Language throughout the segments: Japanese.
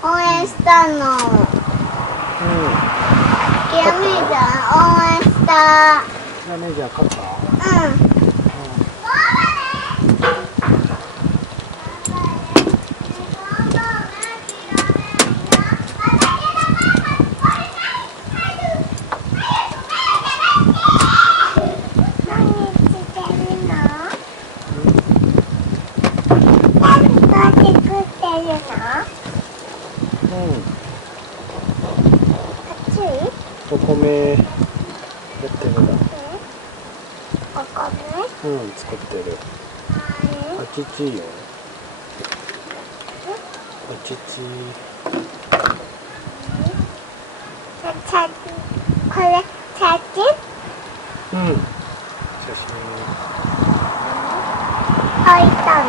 応援したの。キラメイジャー応援した。キラメイジャー勝った？お米やってるんだ。お米？作ってる。おちちよ。おちち。これ写真？写真。置いたの？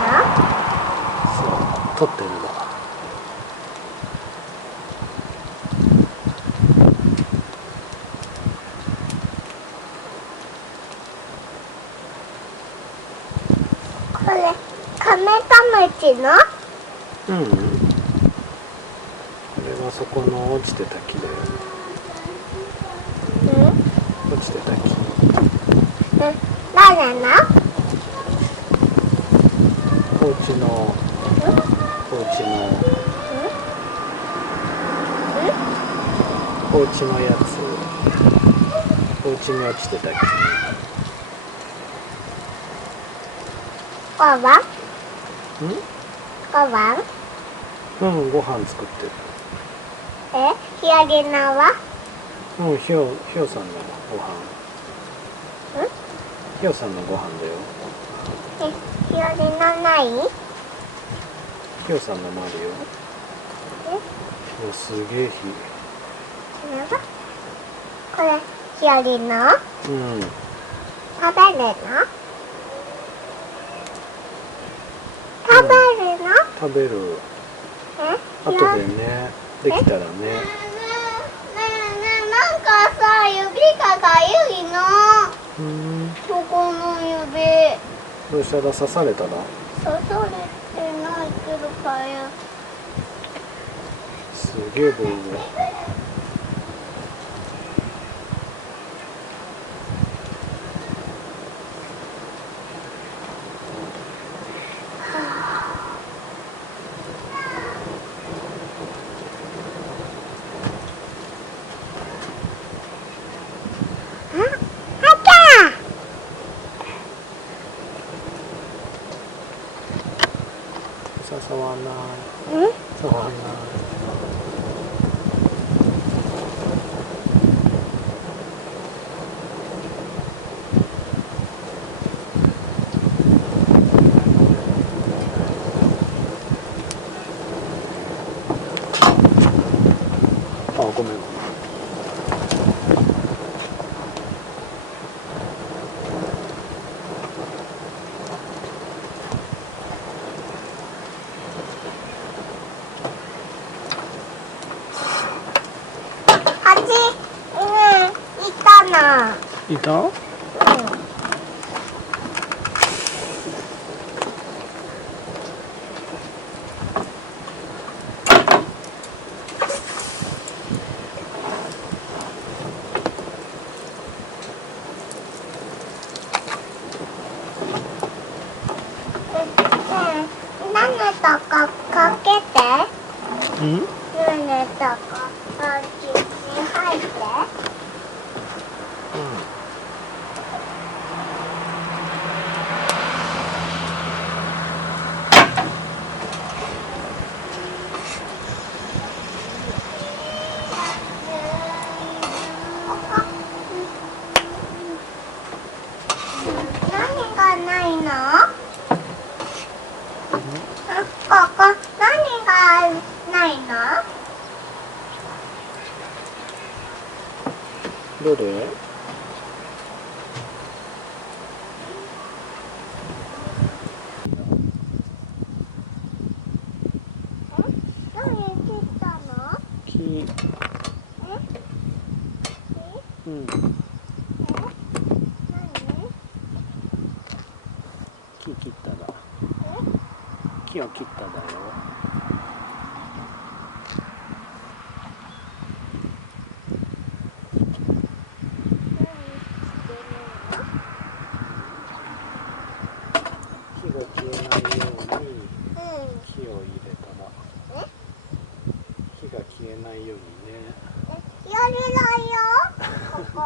そう、撮ってるんだ。ここれカメタムチのうん。これはそこの落ちてた木だよ。落ちてた木。誰のお家のお家のお家のやつ。お家に落ちてた木。ご飯ご飯うん、ご飯作ってる。ひよりのはうん、ひよさんのご飯。ひよさんのご飯だよ。ひよりのないひよさんのもあるよ。すげえ火。これひよりのうん。食べるの食べるの食べる。後でね、できたらね。なんかさ、指がかゆいの。ここの指。どうしたら刺されたら？刺されてないけどかゆい。すげえ棒が。触らない。触らない。あ、ごめん。いた？何とかかけて。何とかあっちに入って。何がないの？ここ何がないの？どれ？何切ったの？木。うん。木切っただ。木を切っただよ。火が消えないように火を入れたら、火が消えないようにね。やれないよ。ここ。